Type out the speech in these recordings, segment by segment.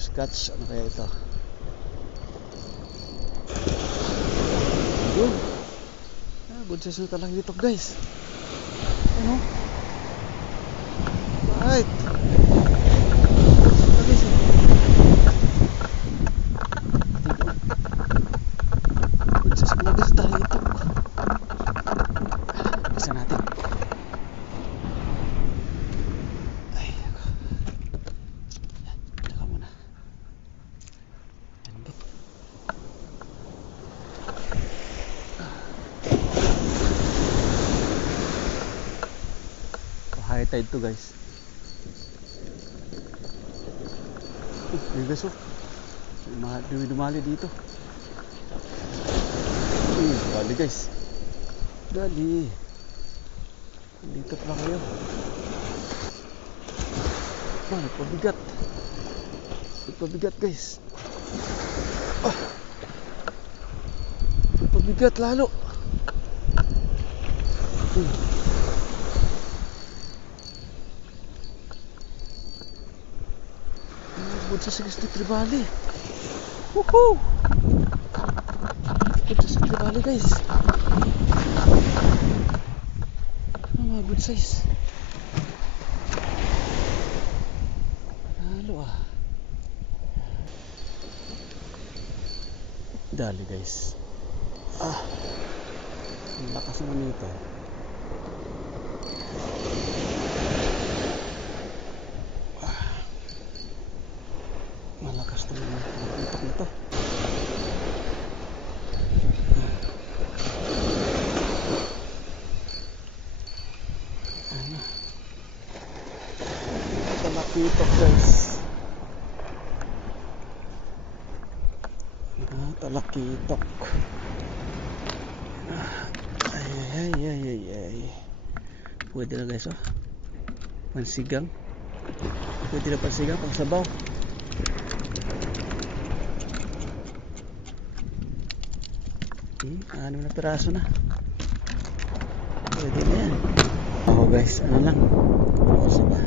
butterscotch. Ano kaya ito? Yun. Good size na talaga dito guys. Ano? Right. Good size pala guys tayo ito. Isa natin. Ay, ako. Teka muna. High tide to guys. May gaso. Dumali dito. Dali guys. Dali. Dito pala kayo. Nagpabigat. Nagpabigat guys. Nagpabigat lalo. Good sa 63 Valley. Woohoo! Good sa 63 Valley guys. Good size. Halo Dali guys. Ang lakas naman nito. Malakas naman ang itak nito. Talakitok guys. Talakitok. Ay. Pwede na guys pansigang. Pwede na pansigang pang sabaw. Ano na piraso na. Pwede na yan. Ako guys, ano lang. Ano ba?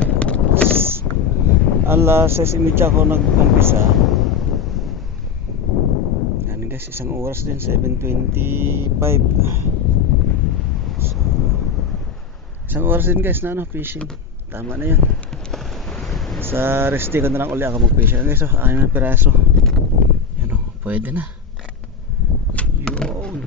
Alas 6:30 ako nag-umpisa. Yan guys, isang oras din, 7:25. So, isang oras din guys na fishing. Tama na yan. Sa resti ko na lang uli ako mag-fishing guys. Ano na piraso. Yan pwede na. Yun.